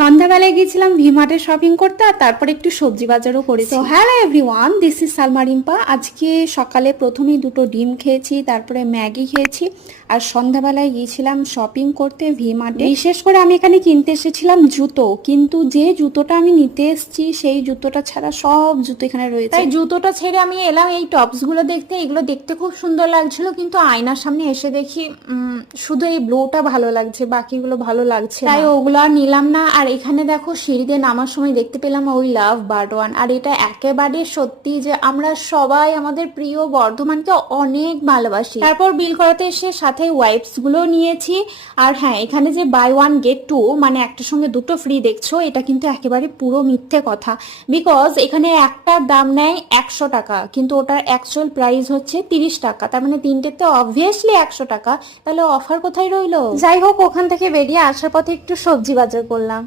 সন্ধ্যাবেলায় গিয়েছিলাম ভিমার্টে শপিং করতে, আর তারপরে একটু সবজি বাজারও করেছি। So hello everyone, this is Salma Rimpa. আজকে সকালে প্রথমেই দুটো ডিম খেয়েছি, তারপরে ম্যাগি খেয়েছি, আর সন্ধ্যাবেলায় গিয়েছিলাম শপিং করতে ভিমার্টে। বিশেষ করে আমি এখানে কিনতে এসেছিলাম জুতো, কিন্তু যে জুতোটা আমি নিতে এসেছি সেই জুতোটা ছাড়া সব জুতো এখানে রয়েছে। তাই জুতোটা ছেড়ে আমি এলাম এই টপস গুলো দেখতে। এগুলো দেখতে খুব সুন্দর লাগছিল, কিন্তু আয়নার সামনে এসে দেখি শুধু এই ব্লুটা ভালো লাগছে, বাকিগুলো ভালো লাগছে, তাই ওগুলো আর নিলাম না। আর এখানে দেখো সিঁড়িতে নামার সময় দেখতে পেলাম ওই লাভ বার্ড ওয়ান, আর এটা একেবারে সত্যি যে আমরা সবাই আমাদের প্রিয় বর্ধমানকে অনেক ভালোবাসি। তারপর বিল করাতে এসে সাথে ওয়াইপস গুলো নিয়েছি। আর হ্যাঁ, এখানে যে বাই ওয়ান গেট টু মানে একটার সঙ্গে দুটো ফ্রি দেখছো, এটা কিন্তু একেবারে পুরো মিথ্যে কথা। বিকজ এখানে একটার দাম নেয় 100 টাকা, কিন্তু ওটার অ্যাকচুয়াল প্রাইস হচ্ছে 30 টাকা। তার মানে তিনটেতে অবভিয়াসলি 100 টাকা, তাহলে অফার কোথায় রইলো? যাই হোক, ওখান থেকে বেরিয়ে আসার পথে একটু সবজি বাজার করলাম।